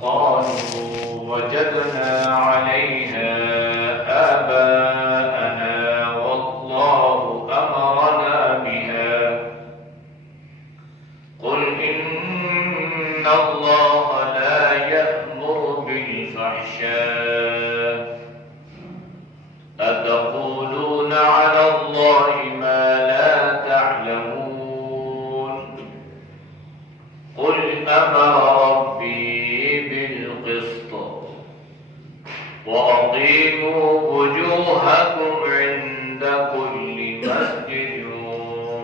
قالوا وجدنا عليها آباءنا والله أمرنا بها قل إن الله لا يأمر بالفحشاء أتقولون على الله ما لا تعلمون قل أمر وأقيموا وجوهكم عند كل مسجد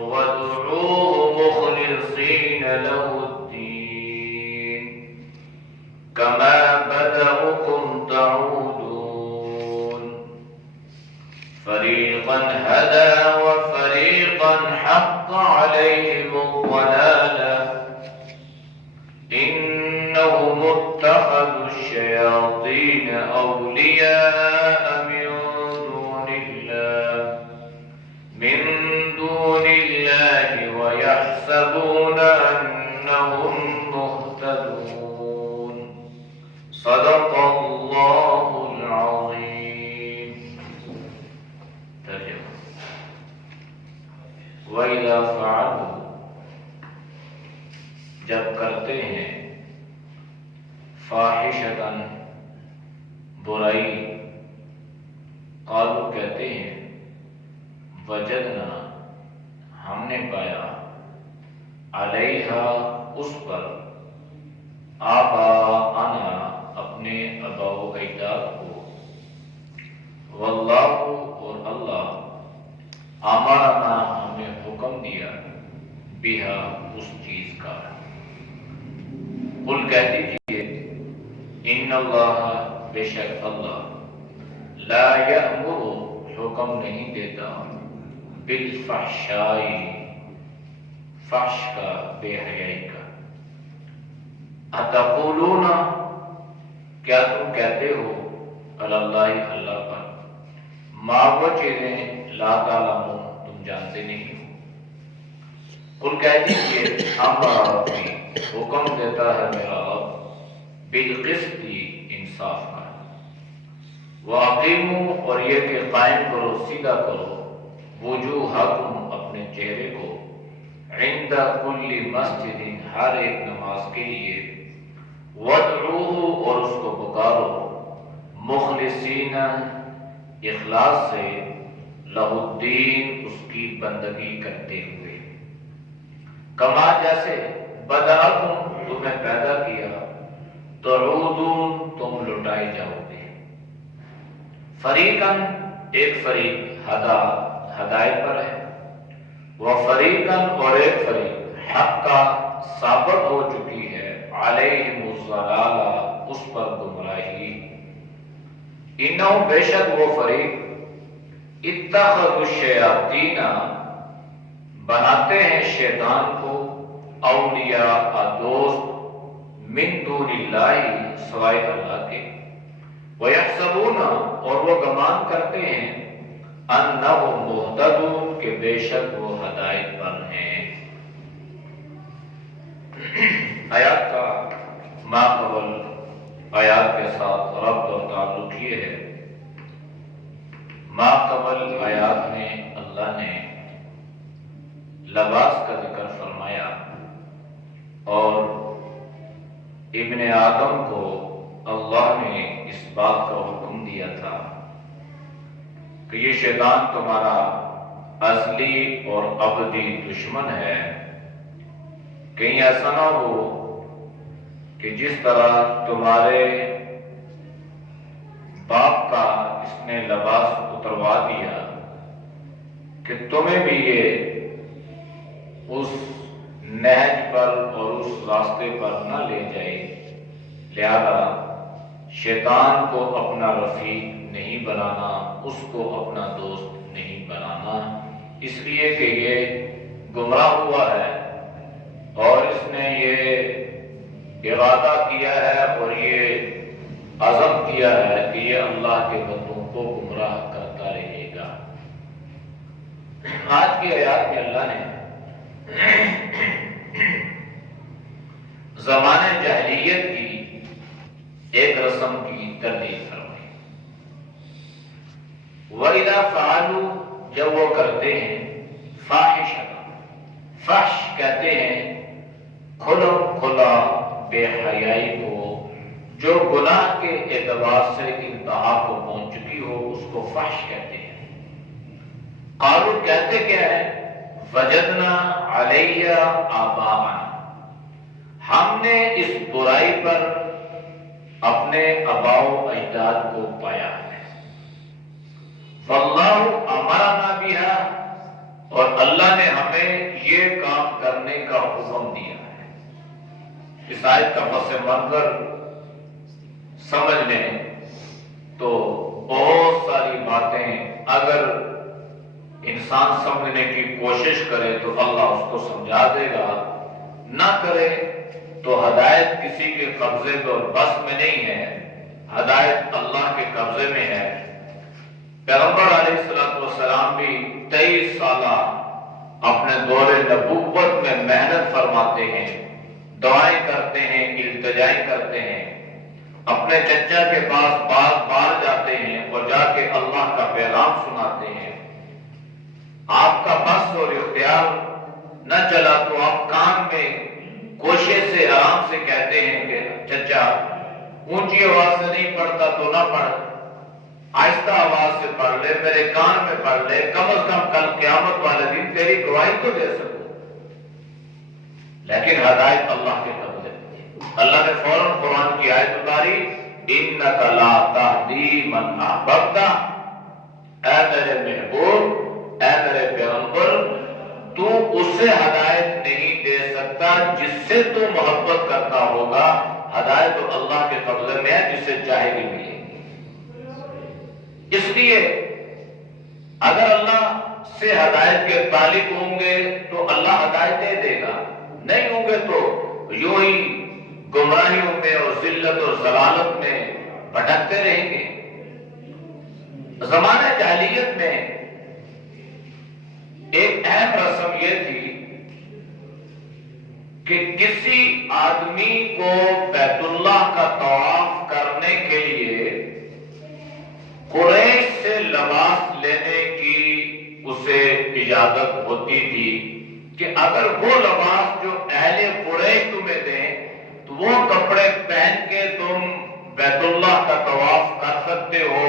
وادعوه مخلصين له الدين كما بدأكم تعودون فريقا هدى وفريقا حق عليهم الضلالة إنهم اتخذوا الشياطين أولياء من دون الله ويحسبون أنهم مهتدون صدق الله العظيم. ترجمہ وَإِذَا فَعَلُوا جب کرتے ہیں فاحشتاً برائی قالوا کہتے ہیں وجدنا ہم نے پایا علیہا اس پر آباءنا اپنے آباء و اجداد کو واللہ اور اللہ امرنا ہمیں حکم دیا بہا اس چیز کا قل کہہ دیجئے ان اللہ بے شک اللہ لا یأمر حکم نہیں دیتا بالفحشاء فحش کا بے حیائی کا اتقولون کیا تم کہتے ہو علی اللہ اللہ پر ما وہ چیزیں لا تعلمون تم جانتے نہیں ہو قل کہہ دیجئے امر ربی حکم دیتا ہے میرا رب بالقسط انصاف کا واقیموا اور یہ کہ قائم کرو سیدھا کرو وجوہکم اپنے چہرے کو عند کل مسجد ہر ایک نماز کے لیے وادعوہ اور اس کو پکارو مخلصین اخلاص سے لہ الدین اس کی بندگی کرتے ہوئے کما جیسے بدأکم تمہیں پیدا کیا تعودون تم لٹائے جاؤ گے فریقاً ایک فریق ہدایت پر ہے وفریقاً اور ایک فریق حق کا ثابت ہو چکی ہے علیہم الضلالہ اس پر گمراہی انہم بے شک وہ فریق اتخذوا الشیاطین بناتے ہیں شیطان کو اولیاء دوست من دون اللہ سوائے اللہ کے وَيَحْسَبُونَ اور وہ گمان کرتے ہیں أَنَّهُمْ مُهْتَدُونَ کہ بے شک وہ ہدایت پر ہیں. آیات کا ما قبل آیات کے ساتھ ربط اور تعلق یہ ہے ما قبل آیات میں اللہ نے لباس کا ذکر فرمایا اور ابن آدم کو اللہ نے اس بات کا حکم دیا تھا کہ یہ شیطان تمہارا اصلی اور ابدی دشمن ہے. کہیں ایسا نہ ہو کہ جس طرح تمہارے باپ کا اس نے لباس اتروا دیا کہ تمہیں بھی یہ اس نہج پر اور اس راستے پر نہ لے جائے. لہذا شیطان کو اپنا رفیق نہیں بنانا, اس کو اپنا دوست نہیں بنانا, اس لیے کہ یہ گمراہ ہوا ہے اور اس نے یہ ارادہ کیا ہے اور یہ عزم کیا ہے کہ یہ اللہ کے بندوں کو گمراہ کرتا رہے گا. آج کی آیات میں اللہ نے زمانے جاہلیت کی ایک رسم کی تردید فرمائی۔ وَإِذَا فَعَلُوا، جب وہ کرتے ہیں، فَاحِشَةً، فحش کہتے ہیں کھلم کھلا بے حیائی کو، جو گناہ کے اعتبار سے انتہا کو پہنچ چکی ہو، اس کو فحش کہتے ہیں۔ قالوا کہتے کیا ہے؟ وجدنا علیہ آباءنا، ہم نے اس برائی پر اپنے آباء و اجداد کو پایا ہے۔ فاللہ امرنا بہا، اور اللہ نے ہمیں یہ کام کرنے کا حکم دیا ہے۔ اس آیت کا پس منظر سمجھ لیں تو بہت ساری باتیں اگر انسان سمجھنے کی کوشش کرے تو اللہ اس کو سمجھا دے گا، نہ کرے تو ہدایت کسی کے قبضے میں اور بس میں نہیں ہے، ہدایت اللہ کے قبضے میں ہے۔ پیغمبر علیہ السلام بھی 23 سالہ اپنے دور نبوت میں محنت فرماتے ہیں، دعائیں کرتے ہیں، التجائیں کرتے ہیں، اپنے چچا کے پاس بار بار جاتے ہیں اور جا کے اللہ کا پیغام سناتے ہیں۔ آپ کا بس اور اختیار نہ چلا تو آپ کان میں کوشش سے آرام سے کہتے ہیں کہ چچا اونچی آواز سے نہیں پڑھتا تو نہ پڑھ، آہستہ آواز سے پڑھ لے، میرے کان میں پڑھ لے، کم از کم کل قیامت والے دن تیری گواہی تو دے سکوں۔ لیکن ہدایت اللہ کے قبضے میں۔ اللہ نے فوراً قرآن کی آیت اتاری، اِنَّكَ لَا تَهْدِي مَنْ أَحْبَبْتَ، اے میرے محبوب، اے میرے پیغمبر، تو اسے ہدایت نہیں دے سکتا جس سے تو محبت کرتا ہوگا۔ ہدایت تو اللہ کے قبضے میں ہے، جسے چاہے گی ملے گی۔ اس لیے اگر اللہ سے ہدایت کے طالب ہوں گے تو اللہ ہدایت دے دے گا، نہیں ہوں گے تو یوں ہی گمراہیوں میں اور ذلت اور ضلالت میں بھٹکتے رہیں گے۔ زمانہ جاہلیت میں ایک اہم رسم یہ تھی کہ کسی آدمی کو بیت اللہ کا طواف کرنے کے لیے قریش سے لباس لینے کی اسے اجازت ہوتی تھی کہ اگر وہ لباس جو اہل قریش تمہیں دیں تو وہ کپڑے پہن کے تم بیت اللہ کا طواف کر سکتے ہو،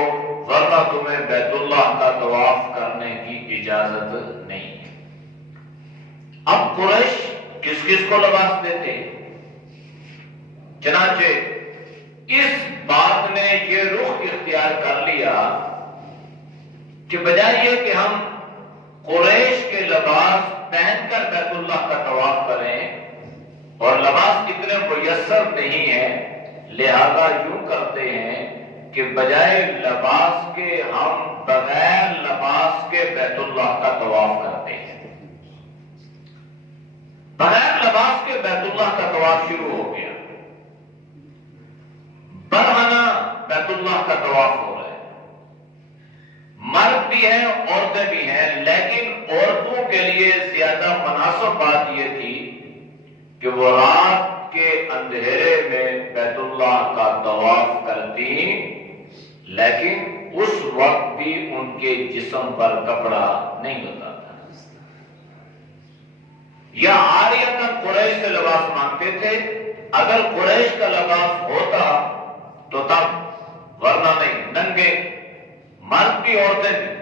ورنہ تمہیں بیت اللہ کا طواف کرنے کی اجازت نہیں ہے۔ اب قریش کس کس کو لباس دیتے؟ چنانچہ اس بات نے یہ رخ اختیار کر لیا کہ بجائے یہ کہ ہم قریش کے لباس پہن کر بیت اللہ کا طواف کریں، اور لباس اتنے میسر نہیں ہے، لہذا یوں کرتے ہیں کہ بجائے لباس کے ہم بغیر لباس کے بیت اللہ کا طواف کرتے ہیں۔ بغیر لباس کے بیت اللہ کا طواف شروع ہو گیا، برہنہ بیت اللہ کا طواف ہو رہا ہے، مرد بھی ہیں عورتیں بھی ہیں، لیکن عورتوں کے لیے زیادہ مناسب بات یہ تھی کہ وہ رات کے اندھیرے میں بیت اللہ کا طواف کرتی، لیکن اس وقت بھی ان کے جسم پر کپڑا نہیں ہوتا تھا، یا عاریۃً قریش سے لباس مانگتے تھے۔ اگر قریش کا لباس ہوتا تو تب، ورنہ نہیں، ننگے مرد بھی عورتیں بھی۔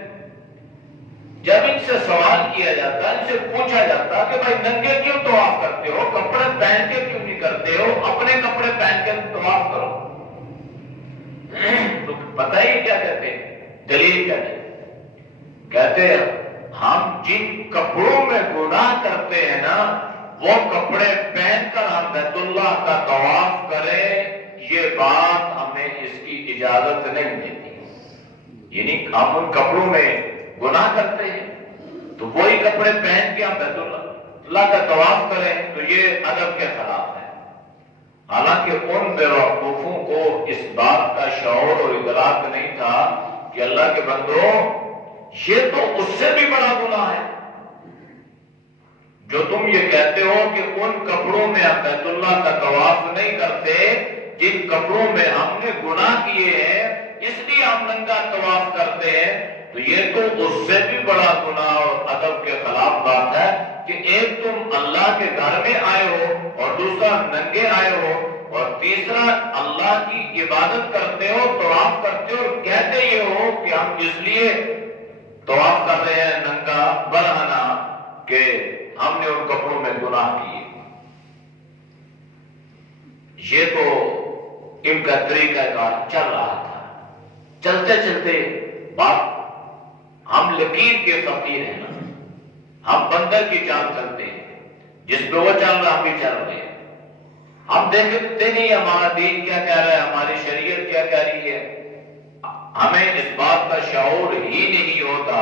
جب ان سے سوال کیا جاتا، ان سے پوچھا جاتا کہ بھائی ننگے کیوں طواف کرتے ہو، کپڑے پہن کے کیوں نہیں کرتے ہو، اپنے کپڑے پہن کے طواف کرو، تو پتہ ہی کیا کہتے، دلیل کیا کہتے ہیں، ہم جن کپڑوں میں گناہ کرتے ہیں نا، وہ کپڑے پہن کر ہم بیت اللہ کا طواف کریں، یہ بات ہمیں اس کی اجازت نہیں دیتی۔ یعنی ہم ان کپڑوں میں گناہ کرتے ہیں تو وہی کپڑے پہن کے ہم بیت اللہ کا طواف کریں تو یہ ادب کے خلاف ہے۔ حالانکہ ان بیوقوفوں کو اس بات کا شعور اور ادراک نہیں تھا کہ اللہ کے بندو، یہ تو اس سے بھی بڑا گناہ ہے جو تم یہ کہتے ہو کہ ان کپڑوں میں ہم بیت اللہ کا طواف نہیں کرتے جن کپڑوں میں ہم نے گناہ کیے ہیں، اس لیے ہم ننگا طواف کرتے ہیں، تو یہ تو اس سے بھی بڑا گناہ اور ادب کے خلاف بات ہے کہ ایک تم اللہ کے گھر میں آئے ہو اور دوسرا ننگے آئے ہو اور تیسرا اللہ کی عبادت کرتے ہو، طواف کرتے ہو اور کہتے یہ ہو کہ ہم اس لیے طواف کر رہے ہیں ننگا برہنہ کہ ہم نے ان کپڑوں میں گناہ کیے۔ یہ تو ان کا طریقہ کار چل رہا تھا، چلتے چلتے بات، ہم لکیر کے فقیر ہیں نا، ہم بندر کی چال چلتے ہیں، جس پہ وہ چل رہا ہم بھی چل رہے ہیں، ہم دیکھتے نہیں ہمارا دین کیا کہہ رہا ہے، ہماری شریعت کیا کہہ رہی ہے، ہمیں اس بات کا شعور ہی نہیں ہوتا،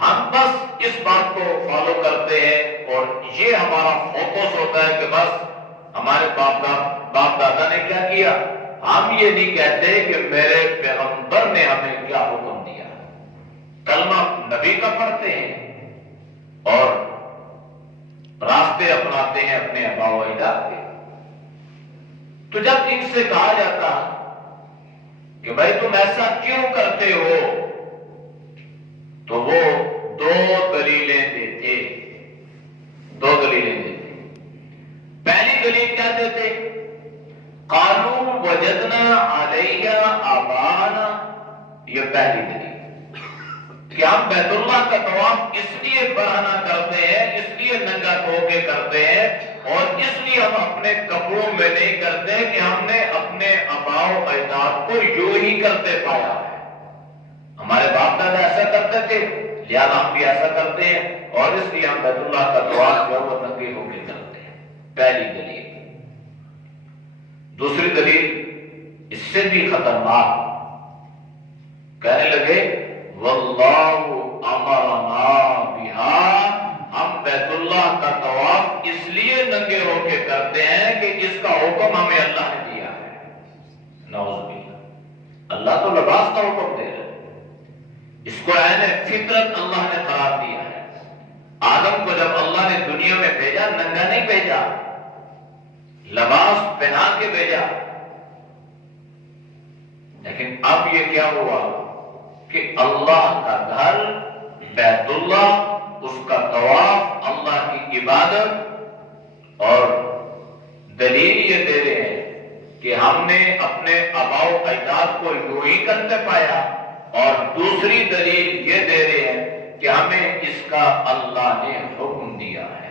ہم بس اس بات کو فالو کرتے ہیں اور یہ ہمارا فوکس ہوتا ہے کہ بس ہمارے باپ دادا نے کیا کیا، ہم یہ نہیں کہتے کہ میرے پیغمبر نے ہمیں کیا حکم دیا۔ کلمہ نبی کا پڑھتے ہیں اور راستے اپناتے ہیں اپنے آباء و اجداد کے۔ تو جب ان سے کہا جاتا کہ بھائی تم ایسا کیوں کرتے ہو، تو وہ دو دلیلیں دیتے۔ پہلی دلیل کیا دیتے؟ قالوا وجدنا علیہ آباءنا، یہ پہلی دلیل کہ ہم بیت اللہ کا طواف اس لیے برہنہ کرتے ہیں، اس لیے ننگا ہو کے کرتے ہیں اور اس لیے ہم اپنے کپڑوں میں نہیں کرتے کہ ہم نے اپنے آباء و اجداد کو یوں ہی کرتے پایا ہے، ہمارے باپ دادا ایسا کرتے تھے لہذا ہم بھی ایسا کرتے ہیں اور اس لیے ہم بیت اللہ کا طواف جو وہ ننگے ہو کے کرتے ہیں۔ پہلی دلیل۔ دوسری دلیل اس سے بھی خطرناک، کہنے لگے واللہ امرنا بہا، ہم بیت اللہ کا طواف اس لیے ننگے ہو کے کرتے ہیں کہ اس کا حکم ہمیں اللہ نے دیا ہے۔ نعوذ باللہ، اللہ تو لباس کا حکم دے رہے، اس کو عین فطرت اللہ نے قرار دیا ہے۔ آدم کو جب اللہ نے دنیا میں بھیجا ننگا نہیں بھیجا، لباس پہنا کے بھیجا، لیکن اب یہ کیا ہوا کہ اللہ کا گھر بیت اللہ، اس کا طواف، اللہ کی عبادت، اور دلیل یہ دے رہے ہیں کہ ہم نے اپنے آباء و اجداد کو یوں ہی کرتے پایا، اور دوسری دلیل یہ دے رہے ہیں کہ ہمیں اس کا اللہ نے حکم دیا ہے۔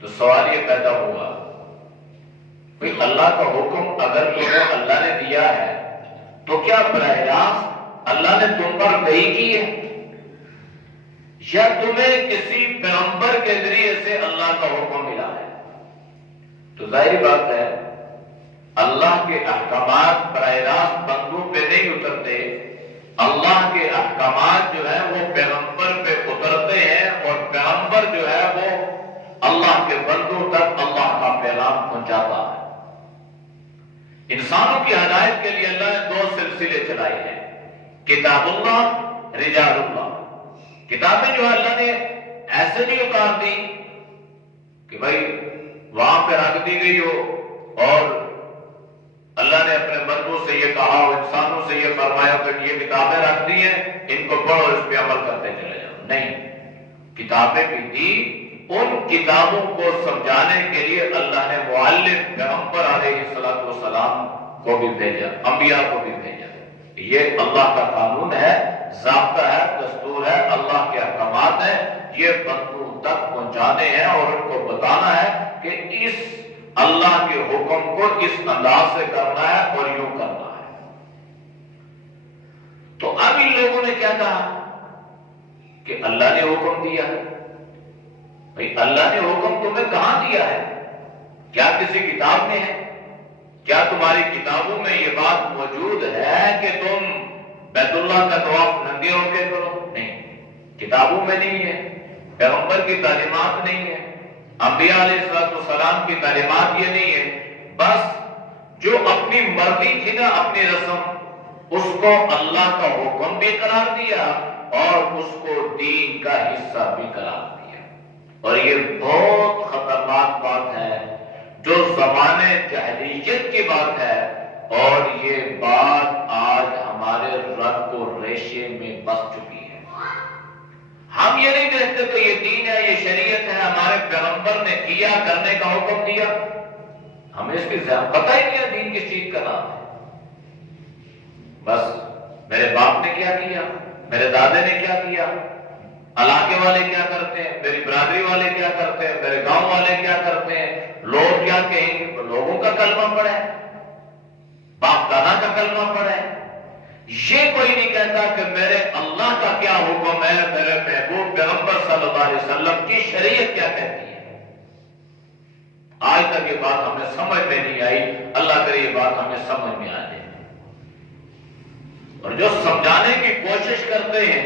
تو سوال یہ پیدا ہوا کہ اللہ کا حکم اگر تمہیں اللہ نے دیا ہے تو کیا براہ راست اللہ نے تم پر وحی کی ہے یا تمہیں کسی پیغمبر کے ذریعے سے اللہ کا حکم ملا ہے؟ تو ظاہری بات ہے اللہ کے احکامات براہ راست بندوں پہ نہیں اترتے، اللہ کے احکامات جو ہے وہ پیغمبر پہ اترتے ہیں اور پیغمبر جو ہے وہ اللہ کے بندوں تک اللہ کا پیغام پہنچاتا ہے۔ انسانوں کی ہدایت کے لیے اللہ نے دو سلسلے چلائے ہیں، کتاب اللہ، رجال اللہ۔ کتابیں جو اللہ نے ایسے نہیں اتار دی کہ بھائی وہاں پہ رکھ دی گئی ہو اور اللہ نے اپنے بندوں سے یہ کہا اور انسانوں سے یہ فرمایا کہ یہ کتابیں رکھ دی ہیں، ان کو پڑھو، اس پہ عمل کرتے چلے جاؤ۔ نہیں، کتابیں بھی دی، ان کتابوں کو سمجھانے کے لیے اللہ نے معلم پیغمبر علیہ السلام کو بھی بھیجا، انبیاء کو بھی بھیجا۔ یہ اللہ کا قانون ہے، ضابطہ ہے، دستور ہے، اللہ کے احکامات ہیں، یہ بندوں تک پہنچانے ہیں اور ان کو بتانا ہے کہ اس اللہ کے حکم کو اس انداز سے کرنا ہے اور یوں کرنا ہے۔ تو اب ان لوگوں نے کیا کہا کہ اللہ نے حکم دیا۔ بھئی اللہ نے حکم تمہیں کہاں دیا ہے؟ کیا کسی کتاب میں ہے؟ کیا تمہاری کتابوں میں یہ بات موجود ہے کہ تم بیت اللہ کا طواف ننگے ہو کے کرو؟ نہیں، کتابوں میں نہیں ہے، پیغمبر کی تعلیمات نہیں ہے، انبیاء علیہ السلام کی تعلیمات یہ نہیں ہے۔ بس جو اپنی مرضی تھی نا، اپنی رسم، اس کو اللہ کا حکم بھی قرار دیا اور اس کو دین کا حصہ بھی قرار دیا. اور یہ بہت خطرناک بات ہے جو زمانے جاہلیت کی بات ہے، اور یہ بات آج ہمارے رگ و ریشے میں بس چکی ہے. ہم یہ نہیں دیکھتے کہ یہ دین ہے، یہ شریعت ہے، ہمارے پیغمبر نے کیا، کرنے کا حکم دیا. ہمیں اس کی پتہ ہی نہیں ہے دین کس چیز کا نام ہے. بس میرے باپ نے کیا کیا، میرے دادے نے کیا کیا، علاقے والے کیا کرتے ہیں، میری برادری والے کیا کرتے ہیں، میرے گاؤں والے کیا کرتے ہیں، لوگ کیا کہیں گے. لوگوں کا کلمہ پڑھے، باپ دادا کا کلمہ پڑھے. یہ کوئی نہیں کہتا کہ میرے اللہ کا کیا حکم ہے، میرے محبوب پیغمبر صلی اللہ علیہ وسلم کی شریعت کیا کہتی ہے. آج تک یہ بات ہمیں سمجھ میں نہیں آئی. اللہ کرے یہ بات ہمیں سمجھ میں آ جائے. اور جو سمجھانے کی کوشش کرتے ہیں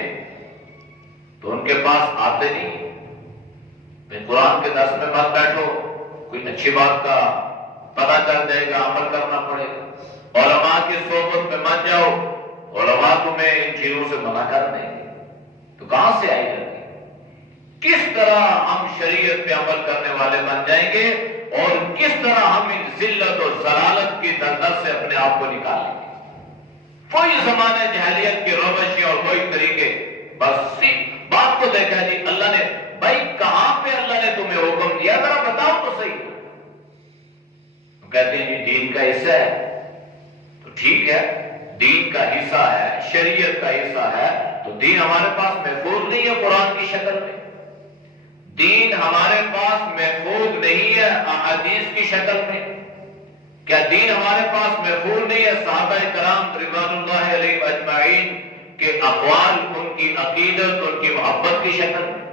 تو ان کے پاس آتے نہیں. پھر قرآن کے درس میں مت بیٹھو، کوئی اچھی بات کا پتہ چل جائے گا، عمل کرنا پڑے گا. علماء کی صحبت میں مت جاؤ، علماء تمہیں ان چیزوں سے منع کر دیں گے. تو کہاں سے آئی جاتی؟ کس طرح ہم شریعت پہ عمل کرنے والے بن جائیں گے اور کس طرح ہم ان ذلت اور ضلالت کی دلدل سے اپنے آپ کو نکالیں گے. کوئی زمانے جاہلیت کے روش اور کوئی طریقے، بس بات کو دیکھا جی اللہ نے، بھائی کہاں پہ اللہ نے تمہیں حکم دیا ذرا بتاؤ تو صحیح. کہتے ہیں جی دین کا حصہ ہے. تو ٹھیک ہے، دین کا حصہ ہے، شریعت کا حصہ ہے، تو دین ہمارے پاس محفوظ نہیں ہے قرآن کی شکل میں. دین ہمارے پاس محفوظ نہیں ہے احادیث کی شکل میں. کیا دین ہمارے پاس محفوظ نہیں ہے صحابہ کرام رضوان اللہ علیہم اجمعین کے اقوال، ان کی عقیدت، ان کی محبت کی شکل میں؟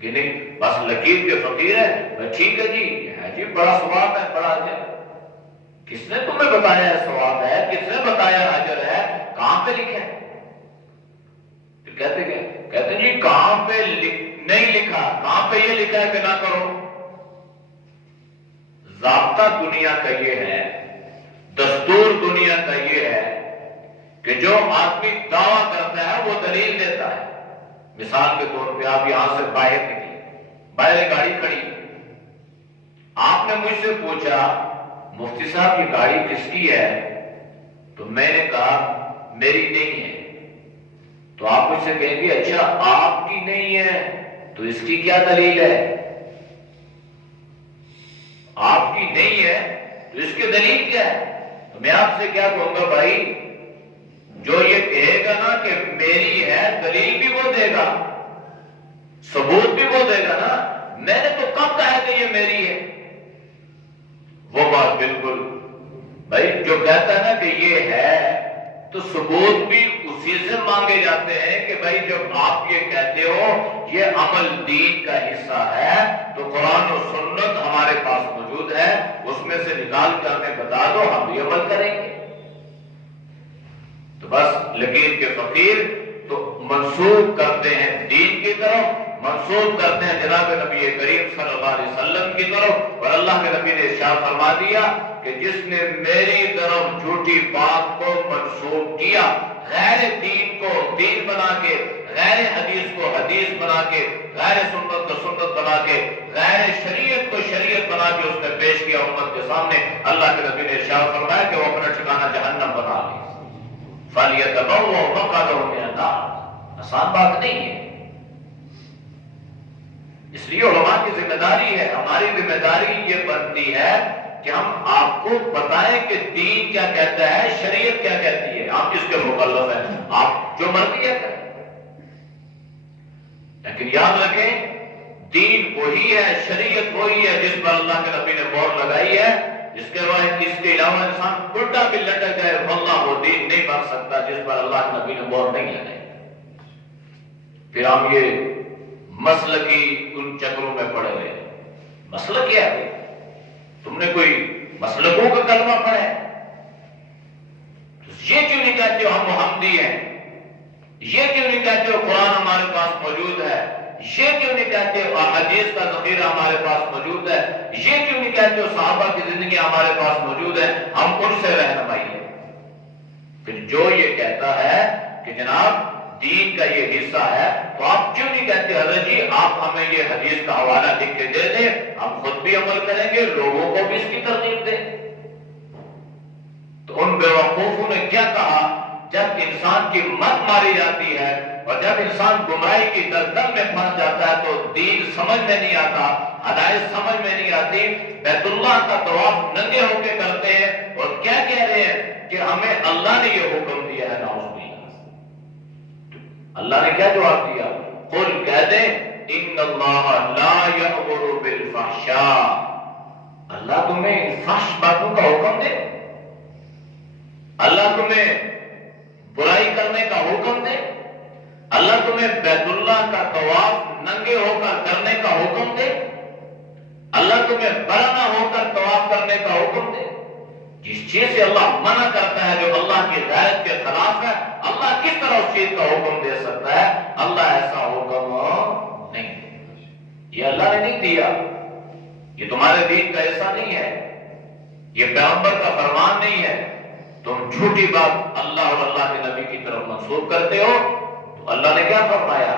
کہ نہیں بس لکیر کے فقیر ہے، ٹھیک ہے جی ہے جی، بڑا ثواب ہے، بڑا اجر. کس نے تمہیں بتایا ہے ثواب ہے، کس نے بتایا اجر ہے، کہاں پہ لکھا ہے؟ پھر کہتے ہیں جی کہاں پہ نہیں لکھا، کہاں پہ یہ لکھا ہے کہ نہ کرو. ضابطہ دنیا کا یہ ہے، دستور دنیا کا یہ ہے کہ جو آدمی دعویٰ کرتا ہے وہ دلیل دیتا ہے. مثال کے طور پہ آپ یہاں سے باہر نکلے، باہر گاڑی کھڑی، آپ نے مجھ سے پوچھا مفتی صاحب یہ گاڑی کس کی ہے؟ تو میں نے کہا میری نہیں ہے. تو آپ مجھ سے کہیں گے اچھا آپ کی نہیں ہے تو اس کی کیا دلیل ہے؟ آپ کی نہیں ہے تو اس کی دلیل کیا ہے؟ تو میں آپ سے کیا کہوں گا بھائی، جو یہ کہے گا نا کہ میری ہے، دلیل بھی وہ دے گا، ثبوت بھی وہ دے گا نا. میں نے تو کب کہا کہ یہ میری ہے؟ وہ بات بالکل بھائی جو کہتا ہے نا کہ یہ ہے تو ثبوت بھی اسی سے مانگے جاتے ہیں کہ بھائی جب آپ یہ کہتے ہو یہ عمل دین کا حصہ ہے تو قرآن و سنت ہمارے پاس موجود ہے، اس میں سے نکال کر ہمیں بتا دو، ہم بھی عمل کریں گے. تو بس لکیر کے فقیر تو منسوب کرتے ہیں دین کی طرف، منسوب کرتے ہیں جناب نبی کریم صلی اللہ علیہ وسلم کی طرف. اور اللہ کے نبی نے ارشاد فرما دیا کہ جس نے میری طرف جھوٹی بات کو منسوب کیا، غیر دین کو دین بنا کے، غیر حدیث کو حدیث بنا کے، غیر سنت کو سنت بنا کے، غیر شریعت کو شریعت بنا کے اس نے پیش کیا امت کے سامنے، اللہ کے نبی نے ارشاد فرمایا کہ وہ اپنا ٹھکانہ جہنم بنا لے. فَلْيَتَبَوَّأْ مَقْعَدَهُ مِنَ النَّارِ. آسان بات نہیں ہے. اس لیے علماء کی ذمہ داری ہے، ہماری ذمہ داری یہ بنتی ہے کہ ہم آپ کو بتائیں کہ دین کیا کہتا ہے، شریعت کیا کہتی ہے. آپ اس کے مکلف ہیں، آپ جو مرضی کریں، لیکن یاد رکھیں دین وہی ہے، شریعت وہی ہے جس پر اللہ کے نبی نے مہر لگائی ہے. اس کے بعد اس کے علاوہ انسان الٹا بھی لٹک جائے واللہ وہ دین نہیں بن سکتا جس پر اللہ کے نبی نے مہر نہیں لگائی. پھر ہم یہ مسلکی ان چکروں میں پڑے ہوئے. مسلک کیا ہے؟ تم نے کوئی مسلکوں کا کلمہ پڑھا ہے؟ یہ کیوں نہیں کہتے ہو ہم محمدی ہیں؟ یہ کیوں نہیں کہتے ہو قرآن ہمارے پاس موجود ہے؟ یہ کیوں نہیں کہتے ہو حدیث کا ذخیرہ ہمارے پاس موجود ہے؟ یہ کیوں نہیں کہتے ہو صحابہ کی زندگی ہمارے پاس موجود ہے، ہم ان سے رہنمائی ہے؟ پھر جو یہ کہتا ہے کہ جناب دین کا یہ حصہ ہے، تو آپ کیوں نہیں کہتے حضرت جی آپ ہمیں یہ حدیث کا حوالہ لکھ کے دے دیں، ہم خود بھی عمل کریں گے، لوگوں کو بھی اس کی ترغیب دیں؟ تو ان بیوقوفوں نے کیا کہا، جب انسان کی مت ماری جاتی ہے اور جب انسان گمراہی کی دلدل میں پھنس جاتا ہے تو دین سمجھ میں نہیں آتا، ہدایت سمجھ میں نہیں آتی، بیت اللہ کا طواف ننگے ہو کے کرتے ہیں اور کیا کہہ رہے ہیں کہ ہمیں اللہ نے یہ حکم دیا ہے، نعوذ باللہ۔ اللہ نے کیا جواب دیا؟ قل کہہ دیں ان اللہ لا یأمر بالفحشاء، اللہ تمہیں فحش باتوں کا حکم دے، اللہ تمہیں برائی کرنے کا حکم دے، اللہ تمہیں بیت اللہ کا طواف ننگے ہو کر کرنے کا حکم دے، اللہ تمہیں برہنہ ہو کر طواف کرنے کا حکم دے؟ جس چیز سے اللہ منع کرتا ہے جو اللہ کی غیرت کے خلاف ہے، اللہ کس طرح اس چیز کا حکم دے سکتا ہے؟ اللہ ایسا حکم نہیں دے، یہ اللہ نے نہیں دیا، یہ تمہارے دین کا ایسا نہیں ہے، یہ پیغمبر کا فرمان نہیں ہے، تم جھوٹی بات اللہ اور اللہ کے نبی کی طرف منسوب کرتے ہو۔ تو اللہ نے کیا فرمایا؟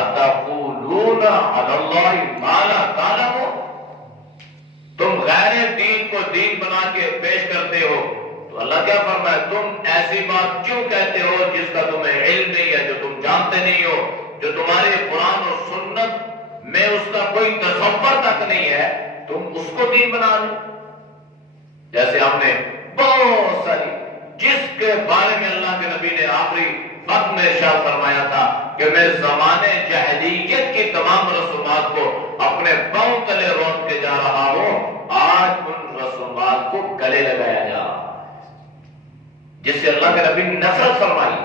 اتقولون علی اللہ ما لا تعلمون، تم غیر دین کو دین بنا کے پیش کرتے ہو، تو اللہ کیا فرمایا؟ تم ایسی بات کیوں کہتے ہو جس کا تمہیں علم نہیں ہے، جو تم جانتے نہیں ہو، جو تمہارے قرآن اور سنت میں اس کا کوئی تصور تک نہیں ہے، تم اس کو دین بنا لو۔ جیسے ہم نے بہت ساری، جس کے بارے میں اللہ کے نبی نے آخری وقت میں ارشاد فرمایا تھا کہ میں زمانے جاہلیت کی تمام رسومات کو اپنے پاؤں تلے روند کے جا رہا ہوں، آج ان رسومات کو گلے لگایا جا رہا ہے، جس سے اللہ کے نبی نے نفرت فرمائی،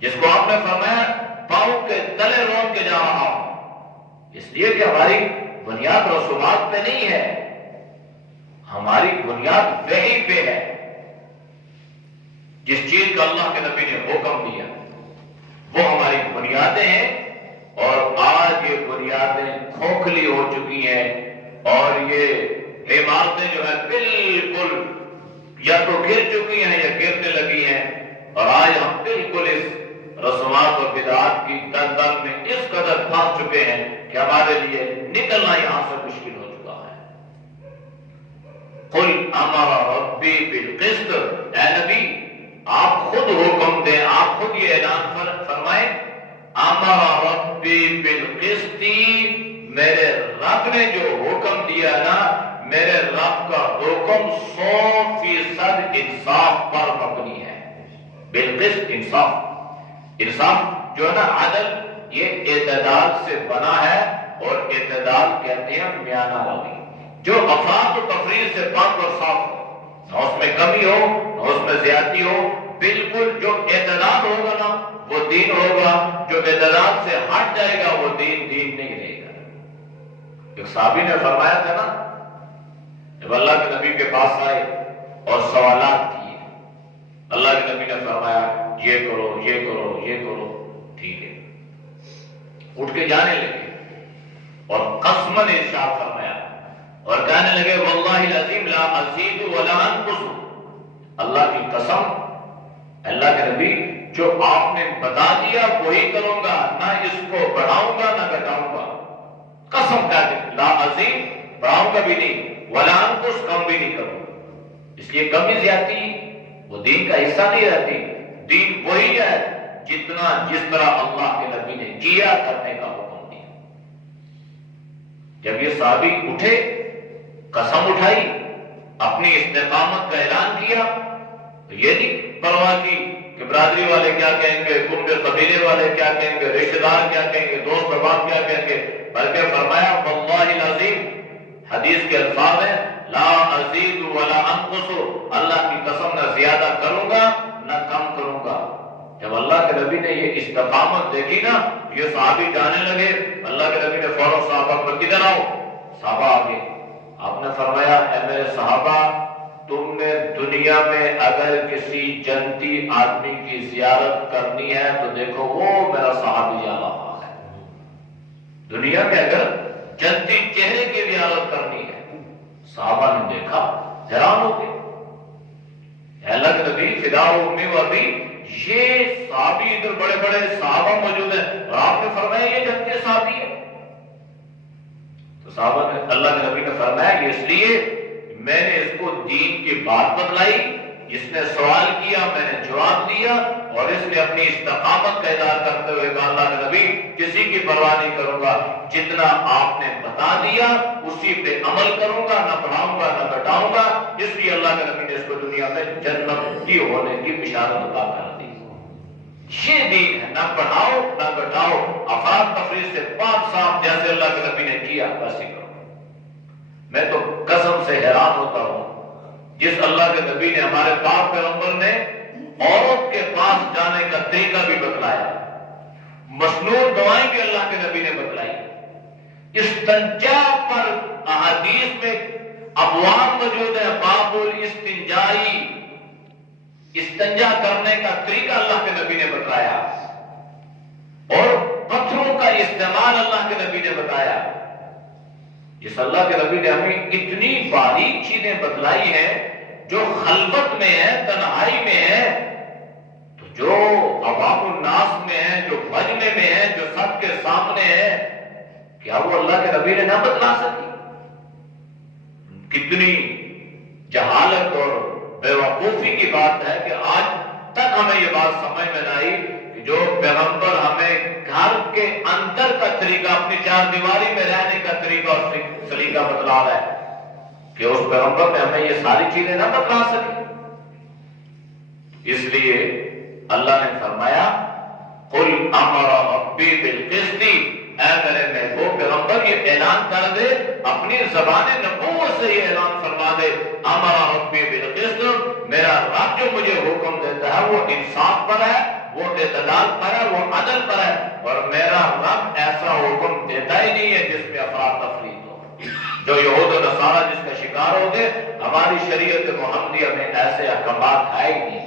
جس کو آپ نے فرمایا پاؤں کے تلے روند کے جا رہا ہوں، اس لیے کہ ہماری بنیاد رسومات پہ نہیں ہے، ہماری بنیاد وحی پہ ہے۔ جس چیز کا اللہ کے نبی نے حکم دیا وہ ہماری بنیادیں ہیں، اور آج یہ بنیادیں کھوکھلی ہو چکی ہیں اور یہ عمارتیں جو ہیں بالکل یا تو گر چکی ہیں یا گرنے لگی ہیں، اور آج ہم بالکل اس رسومات اور بدعات کی دلدل میں اس قدر پھنس چکے ہیں کہ ہمارے لیے نکلنا یہاں سے مشکل ہو چکا ہے۔ قل امر ربی بالقسط، اے نبی آپ خود حکم دیں، آپ خود یہ اعلان فرمائیں، امر ربی بالقسط، میرے رب نے جو حکم دیا نا، میرے رب کا حکم 100% انصاف پر مبنی ہے۔ بالقسط، انصاف، انصاف جو ہے نا عدل، یہ اعتدال سے بنا ہے، اور اعتدال کہتے ہیں میانہ روی، جو افراط و تفریط سے پاک اور صاف ہو، نہ اس میں کمی ہو نہ اس میں زیادتی ہو، بالکل جو اعتدال ہوگا نا وہ دین ہوگا، جو اعتدال سے ہٹ جائے گا وہ دین نہیں رہے گا۔ ایک صحابی نے فرمایا تھا نا، جب اللہ کے نبی کے پاس آئے اور سوالات کیے، اللہ کے نبی نے فرمایا یہ کرو یہ کرو یہ کرو، ٹھیک ہے، اٹھ کے جانے لگے اور قسماً ارشاد فرمایا اور کہنے لگے واللہ العظیم لا ازید ولا انقص، اللہ کی قسم اللہ کے نبی جو آپ نے بتا دیا وہی کروں گا، نہ اس کو بڑھاؤں گا نہ گھٹاؤں گا، قسم کہتے لا ازید، بڑھاؤں گا بھی نہیں، ولا انقص، کم بھی نہیں کروں گا۔ اس لیے کمی زیادتی وہ دین کا حصہ نہیں رہتی، دین وہی ہے جتنا جس طرح اللہ کے نبی نے کیا کرنے کا حکم دیا۔ جب یہ صحابی اٹھے، قسم اٹھائی، اپنی استقامت کا اعلان کیا، تو یہ نہیں پرواہ کی کہ برادری والے کیا کہیں گے، کنبے قبیلے والے کیا کہیں گے، رشتہ دار کیا کہیں گے، دوست احباب کیا کہیں گے، بلکہ فرمایا واللہ العظیم، حدیث کے الفاظ ہیں لا ازید ولا انقص، اللہ کی قسم نہ زیادہ کروں گا نہ کم کروں گا۔ جب اللہ کے نبی نے یہ استقامت دیکھی نا، یہ صحابی جانے لگے، اللہ کے نبی نے فوراً صحابہ کو کدھر آؤ، صحابہ آگے، آپ نے فرمایا اے میرے صحابہ، تم نے دنیا میں اگر کسی جنتی آدمی کی زیارت کرنی ہے تو دیکھو وہ میرا صحابی آ رہا ہے۔ دنیا میں اگر جنتی چہرے کی زیارت کرنی ہے، صحابہ نے دیکھا، حیران ہو گئے، اللہ کے نبی فدا امی و ابی، یہ صحابی ادھر بڑے بڑے صحابہ موجود ہیں اور آپ نے فرمایا یہ جنت کے صحابی ہے. تو صحابہ نے اللہ کے نبی نے فرمایا یہ اس لیے میں نے اس کو دین کی بات بتلائی، جس نے سوال کیا میں نے جواب دیا، اور اس نے اپنی استقامت کا اظہار کرتے ہوئے کہا اللہ کے نبی کسی کی پرواہ نہیں کروں گا، جتنا آپ نے بتا دیا اسی پہ عمل کروں گا، نہ بڑھاؤں گا نہ گھٹاؤں گا. اس لیے اللہ کے نبی نے اس کو دنیا میں جنت کی ہونے کی بشارت عطا کر دی. یہ دین ہے، نہ بڑھاؤ نہ گھٹاؤ، افراد تفریح سے پاک صاف، جیسے اللہ کے نبی نے کیا ویسے کرو. میں تو قسم سے حیران ہوتا ہوں جس اللہ کے نبی نے ہمارے پاک پیغمبر نے عورت کے پاس جانے کا طریقہ بھی بتلایا، مسنون دعائیں بھی اللہ کے نبی نے بتلائی. استنجا پر احادیث میں ابواب موجود ہے، باب الاستنجائی، استنجا کرنے کا طریقہ اللہ کے نبی نے بتایا، اور پتھروں کا استعمال اللہ کے نبی نے بتایا. جس اللہ کے نبی نے ہمیں اتنی باریک چیزیں بتلائی ہیں جو خلوت میں ہے، تنہائی میں ہے، تو جو عوام الناس میں ہے، جو مجمع میں ہے، جو سب کے سامنے ہے، کیا وہ اللہ کے نبی نے نہ بتلا سکی؟ کتنی جہالت اور بے وقوفی کی بات ہے کہ آج تک ہمیں یہ بات سمجھ میں نہ آئی کہ جو پیغمبر ہمیں گھر کے اندر کا طریقہ، اپنی چار دیواری میں رہنے کا طریقہ اور سلیقہ بتلا رہا ہے، کہ اس پیغمبر نے ہمیں یہ ساری چیزیں نہ بتلا سکی. اس لیے اللہ نے فرمایا قل امر ربی بالقسط، اے میرے محبوب پیغمبر یہ اعلان کر دے، اپنی زبان نبوت سے یہ اعلان فرما دے، امر ربی بالقسط، میرا رب جو مجھے حکم دیتا ہے وہ انصاف پر ہے، وہ اعتدال پر ہے، وہ عدل پر ہے، اور میرا رب ایسا حکم دیتا ہی نہیں ہے جس میں افراط تفریط ہو. جو یہود و نصارہ جس کا شکار ہو گئے، ہماری شریعت محمدیہ میں ایسے احکامات ہے ہی نہیں.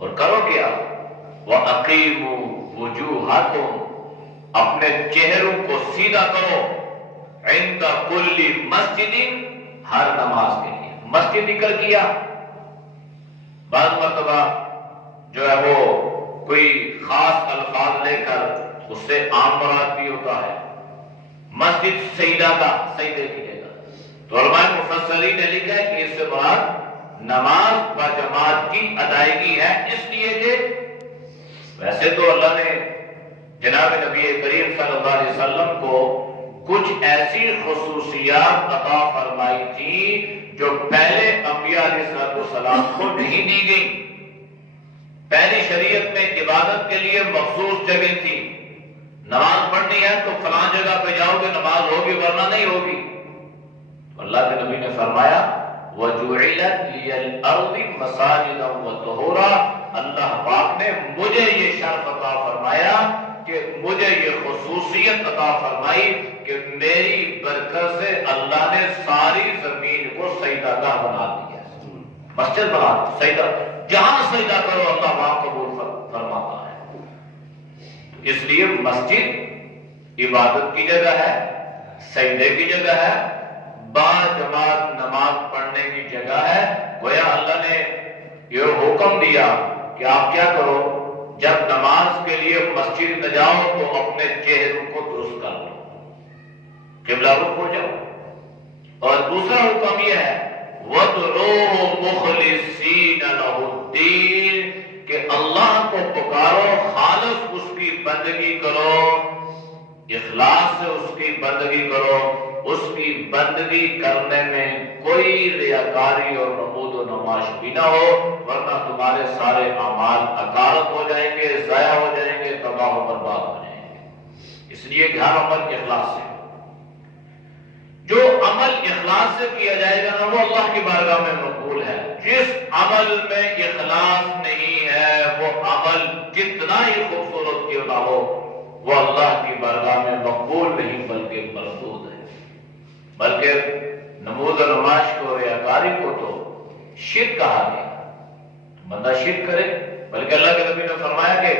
اور کرو کیا؟ وَأَقِيمُوا وُجُوهَكُمْ، اپنے چہروں کو سیدھا کرو، عند کل مسجد، ہر نماز کے لیے. مسجد ذکر کیا، بعض مرتبہ جو ہے وہ کوئی خاص الفاظ لے کر اس سے عام مراد بھی ہوتا ہے. مسجد سجدہ کا سجدے کی جگہ، تو علماء مفسرین نے لکھا ہے کہ اس سے مراد نماز با جماعت کی ادائیگی ہے. اس لیے کہ ویسے تو اللہ نے جناب نبی کریم صلی اللہ علیہ وسلم کو کچھ ایسی خصوصیات عطا فرمائی تھی جو پہلے انبیاء علیہ السلام کو نہیں دی گئی. پہلی شریعت میں عبادت کے لیے مخصوص جگہ تھی، نماز پڑھنی ہے تو فلاں جگہ پہ جاؤ گے نماز ہوگی ورنہ نہیں ہوگی. اللہ کے نبی نے فرمایا وَجُعِلَتْ لِيَ الْأَرْضِ مَسَاجِدًا وَطَهُورًا، اللہ پاک نے مجھے یہ شرف عطا فرمایا کہ مجھے یہ خصوصیت عطا فرمائی کہ میری برکت سے اللہ نے ساری زمین کو سجدہ گاہ بنا دیا، مسجد بنا دی. سجدہ جہاں سجدہ کرو اللہ وہاں قبول فرماتا ہے. اس لیے مسجد عبادت کی جگہ ہے، سجدے کی جگہ ہے، با جماعت نماز پڑھنے کی جگہ ہے. گویا اللہ نے یہ حکم دیا کہ آپ کیا کرو، جب نماز کے لیے مسجد میں جاؤ تو اپنے چہروں کو درست کر لو، قبلہ رخ ہو جاؤ. اور دوسرا حکم یہ ہے وَادْعُوهُ مُخْلِصِينَ لَهُ الدِّينَ، کہ اللہ کو پکارو، خالص اس کی بندگی کرو، اخلاص سے اس کی بندگی کرو. اس کی بندگی کرنے میں کوئی ریاکاری اور نمود و نمائش بھی نہ ہو، ورنہ تمہارے سارے اعمال اکارت ہو جائیں گے، ضائع ہو جائیں گے، تباہ و برباد ہو جائیں گے. اس لیے کہ ہر عمل اخلاص سے، جو عمل اخلاص سے کیا جائے گا نا وہ اللہ کی بارگاہ میں مقبول ہے. جس عمل میں اخلاص نہیں ہے وہ عمل جتنا ہی خوبصورت کیوں نہ ہو وہ اللہ کی بارگاہ میں مقبول نہیں بلکہ مردود ہے. بلکہ نمود و نمائش کو، ریاکاری کو تو شرک کہا گیا. بندہ شرک کرے، بلکہ اللہ کے نبی نے فرمایا کہ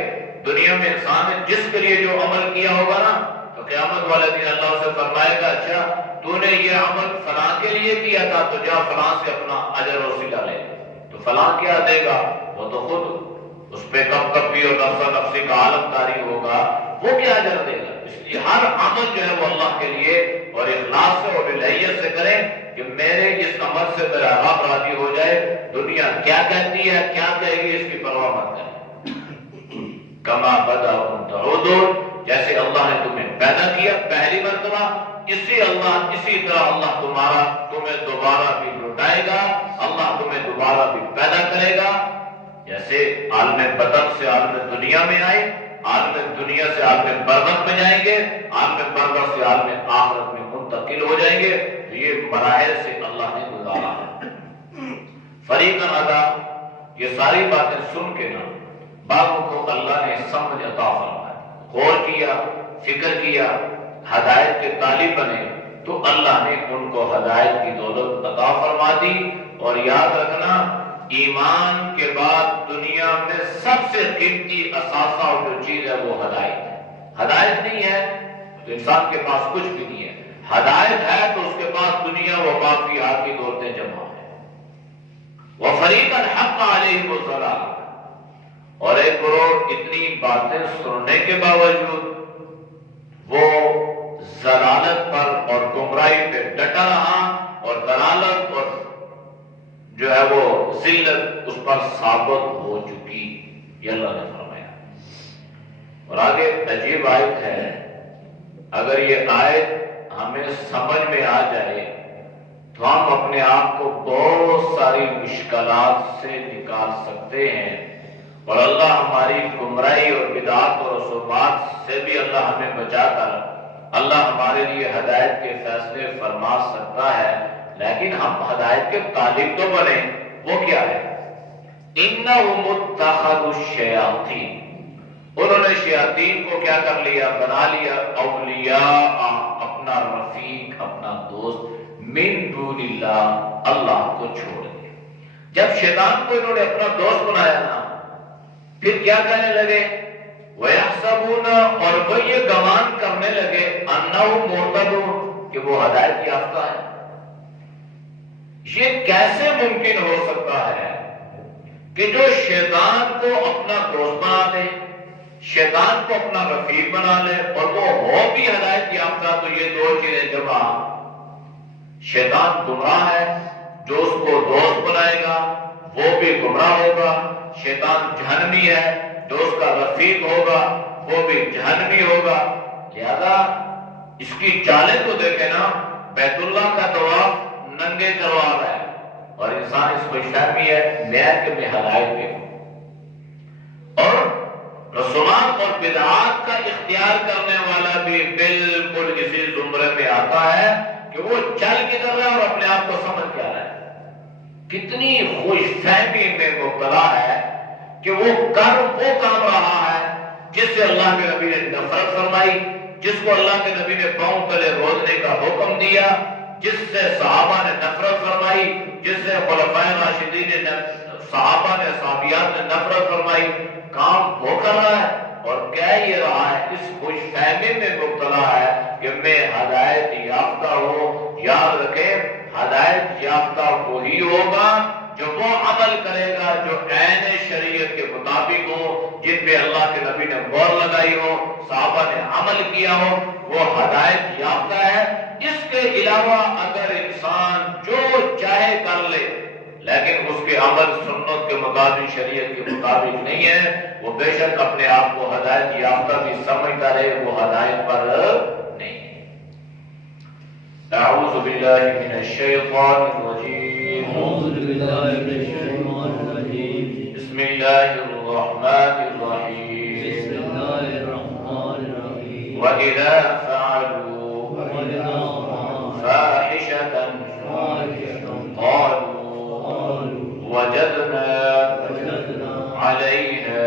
دنیا میں انسان نے جس کے لیے جو عمل کیا ہوگا نا تو قیامت والے دن اللہ اسے فرمائے گا اچھا تو نے یہ عمل فلاں کے لیے کیا تھا تو جا فلاں سے اپنا اجر و صلہ لے. تو فلاں کیا دے گا؟ وہ تو خود اس پہ کب کبی اور نفس نفسی کا عالم طاری ہوگا، وہ کیا اجر دے گا؟ اس لیے ہر عمل جو ہے وہ اللہ کے لیے اور اخلاص سے اور الہیت سے کریں کہ میرے اس عمل سے میرا رب راضی ہو جائے، دنیا کیا کہتی ہے کیا کہے گی اس کی پرواہ مت کریں۔ کما بدأکم تعودون، جیسے اللہ نے تمہیں پیدا کیا پہلی مرتبہ، اسی طرح اللہ تمہیں دوبارہ بھی لوٹائے گا، اللہ تمہیں دوبارہ بھی پیدا کرے گا۔ جیسے عالم بدن سے عالم دنیا میں آئے، عالم دنیا سے عالم برزخ میں جائیں گے، عالم برزخ سے عالم آخرت میں منتقل ہو جائیں گے، تو یہ مراحل سے اللہ نے گزارا ہے۔ فریقاً ادا، یہ ساری باتیں سن کے نا بعضوں کو اللہ نے سمجھ عطا فرمایا، غور کیا، فکر کیا، ہدایت کے طالب بنے تو اللہ نے ان کو ہدایت کی دولت عطا فرما دی۔ اور یاد رکھنا، ایمان کے بعد دنیا میں سب سے قیمتی اثاثہ اور جو چیز ہے وہ ہدایت ہے۔ ہدایت نہیں ہے تو انسان کے پاس کچھ بھی نہیں ہے، ہدایت ہے تو اس کے پاس دنیا و ما فیہا کی دولتیں جمع ہیں۔ وَفَرِيقًا حَقَّ عَلَيْهِمُ الضَّلَالَةُ، اور ایک گروہ اتنی باتیں سننے کے باوجود وہ ضلالت پر اور گمراہی پہ ڈٹا رہا، اور ضلالت اور جو ہے وہ ذلت اس پر ثابت ہو چکی، یہ اللہ نے فرمایا۔ اور آگے عجیب آیت ہے، اگر یہ آیت ہمیں سمجھ میں آ جائے تو ہم اپنے آپ کو بہت ساری مشکلات سے نکال سکتے ہیں، اور اللہ ہماری گمراہی اور بدعات اور رسومات سے بھی اللہ ہمیں بچا کر اللہ ہمارے لیے ہدایت کے فیصلے فرما سکتا ہے۔ لیکن ہم ہدایت کے طالب تو بنے، وہ کیا ہے؟ انہم اتخذوا الشیاطین، انہوں نے شیاطین کو کیا کر لیا؟ بنا لیا اولیاء، اپنا رفیق، اپنا دوست، من دون اللہ، اللہ کو چھوڑ دیا۔ جب شیطان کو انہوں نے اپنا دوست بنایا نا، پھر کیا کہنے لگے؟ وَيَحْسَبُونَ، اور وہ یہ گمان کرنے لگے، أَنَّهُمْ مُهْتَدُونَ، کہ وہ ہدایت یافتہ ہے۔ یہ کیسے ممکن ہو سکتا ہے کہ جو شیطان کو اپنا دوست بنا لے، شیطان کو اپنا رفیق بنا لے، اور وہ ہو بھی ہدایت یافتہ، تو یہ دو چیزیں جمع۔ شیطان گمراہ ہے، جو اس کو دوست بنائے گا وہ بھی گمراہ ہوگا، شیطان جہنمی ہے، جو اس کا رفیق ہوگا وہ بھی جہنمی ہوگا۔ لہذا اس کی چالیں تو دیکھیں نا، بیت اللہ کا طواف ننگے کروا رہا ہے، اور انسان اس کو فہمی ہے میں ہدایت پہ ہوں، اور رسومات اور بدعات کا اختیار کرنے والا بھی بالکل اسی زمرے میں آتا ہے کہ وہ چل کدھر رہا ہے اور اپنے آپ کو سمجھ کیا رہا ہے۔ کتنی خوش فہمی میں مبتلا ہے کہ وہ کام رہا ہے جس سے اللہ کے نبی نے نفرت فرمائی، جس کو اللہ کے نبی نے پاؤں تلے روزنے کا حکم دیا، جس سے صحابہ نے نفرت فرمائی، جس سے خلفائے راشدین نے صحابہ نے صحابیات نے نفرت فرمائی، کام وہ کر رہا ہے اور کہہ یہ رہا ہے، اس خوش فہمی میں مبتلا ہے کہ میں ہدایت یافتہ ہوں۔ یاد رکھیں، ہدایت یافتہ وہی ہوگا جو وہ عمل کرے گا جو عین شریعت کے مطابق ہو، جن پہ اللہ کے نبی نے مہر لگائی ہو، صحابہ نے عمل کیا ہو، وہ ہدایت یافتہ ہے۔ اس کے علاوہ اگر انسان جو چاہے کر لے لیکن اس کے عمل سنت کے مطابق، شریعت کے مطابق نہیں ہے، وہ بے شک اپنے آپ کو ہدایت یافتہ بھی سمجھتا رہے، وہ ہدایت پر نہیں۔ اعوذ باللہ من الشیطان الرجیم، بسم اللہ الرحمن الرحیم، وَإِذَا فَعَلُوا فَاحِشَةً قَالُوا وَجَدْنَا عَلَيْهَا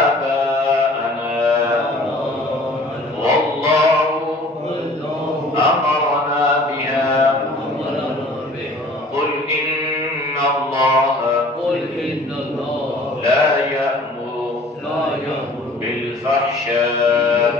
آبَاءَنَا وَاللَّهُ أَمَرَنَا بِهَا قُلْ إِنَّ اللَّهَ لَا يَأْمُرُ بِالْفَحْشَاءِ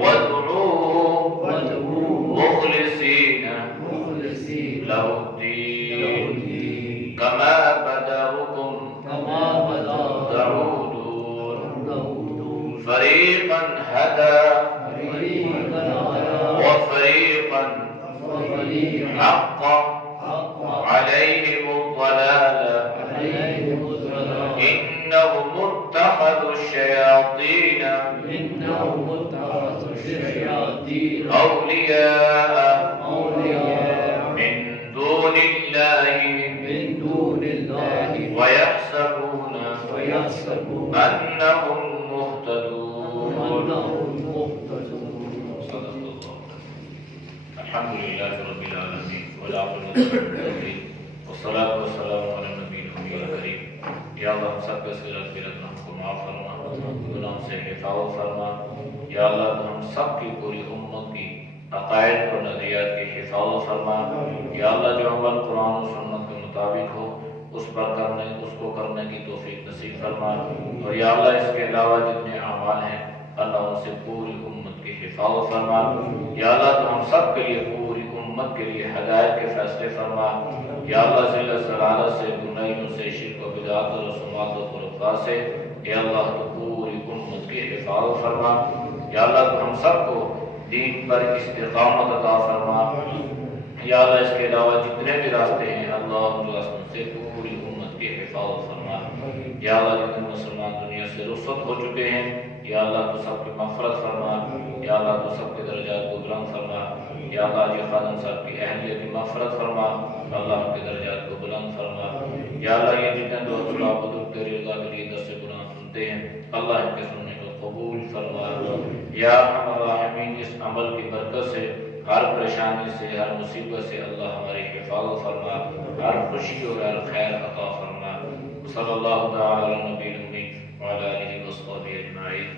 وادعوه مخلصين له الدين كما بدأكم تعودون فريقا هدى وفريقا حق عليهم الضلالة إنهم اتخذوا الشياطين أولياء من دون الله ويحسبون أنهم مهتدون. صدق الله. الحمد لله رب العالمين والعاقبة للمتقين والصلاة والسلام على النبي الأمي الكريم. یا اللہ ہم سب کے صغیرۃ گناہوں کو معاف فرما، گناہوں سے حفاظت فرما. یا اللہ تو ہم سب کی پوری امت کی عقائد اور نظریات کی حفاظت فرما. یا اللہ جو عمل قرآن و سنت کے مطابق ہو اس پر کرنے، اس کو کرنے کی توفیق نصیب فرما. اور یا اللہ اس کے علاوہ جتنے اعمال ہیں اللہ ان سے پوری امت کی حفاظت فرما. یا اللہ تو ہم سب کے لیے پوری امت کے لیے ہدایت کے فیصلے فرما. یا اللہ ذلت ضلالت سے، گناہوں سے، شرک و بدعات و رسومات و خرافات سے یا اللہ تو پوری امت کی حفاظت فرما. یا اللہ تو ہم سب کو دین پر استقامت عطا فرما. یا اللہ اس کے علاوہ جتنے بھی راستے ہیں اللہ ان راستوں سے پوری امت کی حفاظت فرما. یا اللہ جتنے مسلمان دنیا سے رخصت ہو چکے ہیں یا اللہ تو سب کی مغفرت فرما. یا اللہ تو سب کے درجات کو بلند فرما. یا اللہ جی خادم صاحب کی اہلیت کی مغفرت فرما. اللہ ان کے درجات کو بلند فرما. یا اللہ یہ جتنے دوست اللہ بزرگ تیری رضا کے لیے درس قرآن سنتے ہیں اللہ ان کے سننے کو قبول فرما. یا ارحم الراحمین اس عمل کی برکت سے ہر پریشانی سے، ہر مصیبت سے اللہ ہماری حفاظت فرما. ہر خوشی اور ہر خیر عطا فرما. صلی اللہ تعالی علی نبی الامین وعلی آلہ وصحبہ اجمعین.